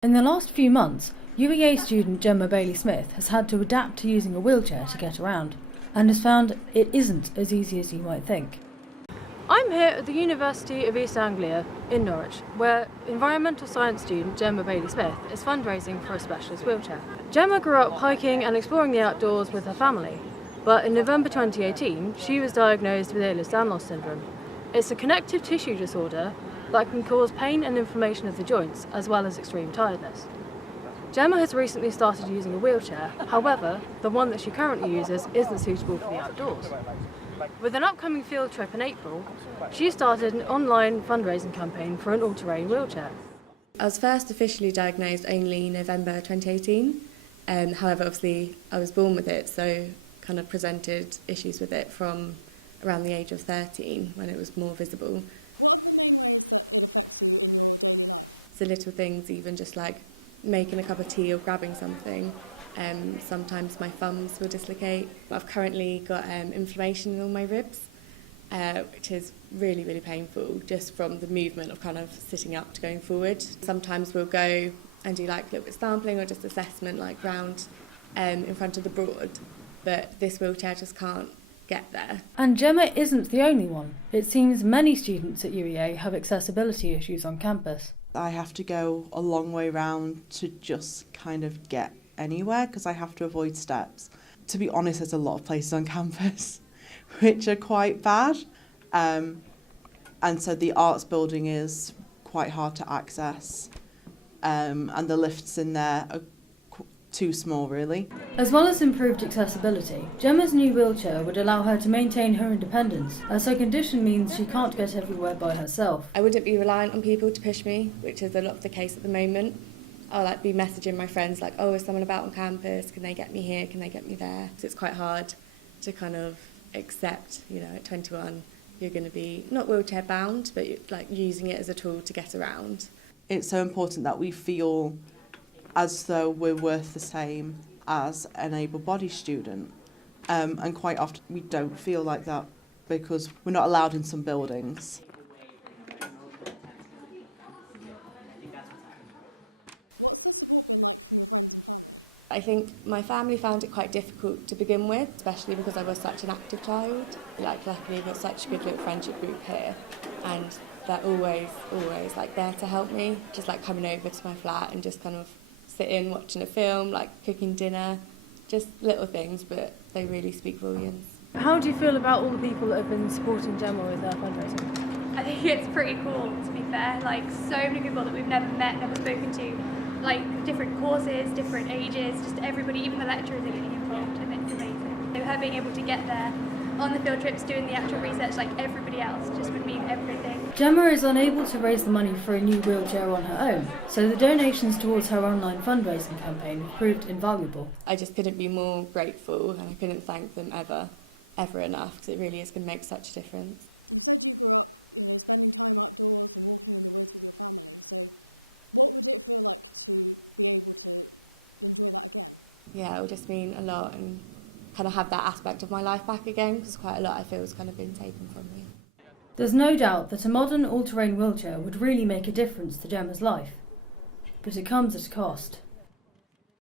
In the last few months, UEA student Gemma Bailey-Smith has had to adapt to using a wheelchair to get around, and has found it isn't as easy as you might think. I'm here at the University of East Anglia in Norwich, where environmental science student Gemma Bailey-Smith is fundraising for a specialist wheelchair. Gemma grew up hiking and exploring the outdoors with her family, but in November 2018 she was diagnosed with Ehlers-Danlos syndrome. It's a connective tissue disorder that can cause pain and inflammation of the joints, as well as extreme tiredness. Gemma has recently started using a wheelchair, however, the one that she currently uses isn't suitable for the outdoors. With an upcoming field trip in April, she started an online fundraising campaign for an all-terrain wheelchair. I was first officially diagnosed only November 2018, however obviously I was born with it, so kind of presented issues with it from around the age of 13 when it was more visible. The little things, even just like making a cup of tea or grabbing something. Sometimes my thumbs will dislocate. I've currently got inflammation in all my ribs, which is really, really painful just from the movement of kind of sitting up to going forward. Sometimes we'll go and do like a little bit of sampling or just assessment like round in front of the board, but this wheelchair just can't get there. And Gemma isn't the only one. It seems many students at UEA have accessibility issues on campus. I have to go a long way round to just kind of get anywhere because I have to avoid steps. To be honest, there's a lot of places on campus which are quite bad. And so the arts building is quite hard to access. And the lifts in there are too small, really. As well as improved accessibility, Gemma's new wheelchair would allow her to maintain her independence, as her condition means she can't get everywhere by herself. I wouldn't be reliant on people to push me, which is a lot of the case at the moment. I'll be messaging my friends oh, is someone about on campus? Can they get me here? Can they get me there? So it's quite hard to kind of accept, at 21, you're going to be not wheelchair bound, but using it as a tool to get around. It's so important that we feel as though we're worth the same as an able-bodied student. And quite often we don't feel like that because we're not allowed in some buildings. I think my family found it quite difficult to begin with, especially because I was such an active child. Luckily we've got such a good little friendship group here, and they're always there to help me, just coming over to my flat and just kind of sitting, watching a film, cooking dinner, just little things, but they really speak volumes. How do you feel about all the people that have been supporting Gemma with their fundraising? I think it's pretty cool, to be fair. So many people that we've never met, never spoken to, different courses, different ages, just everybody, even the lecturers are getting involved, and it's amazing. So her being able to get there on the field trips, doing the actual research like everybody else, just would mean everything. Gemma is unable to raise the money for a new wheelchair on her own, so the donations towards her online fundraising campaign have proved invaluable. I just couldn't be more grateful, and I couldn't thank them ever enough, because it really is going to make such a difference. Yeah, it will just mean a lot, and kind of have that aspect of my life back again, because quite a lot I feel has kind of been taken from me. There's no doubt that a modern all-terrain wheelchair would really make a difference to Gemma's life, but it comes at a cost.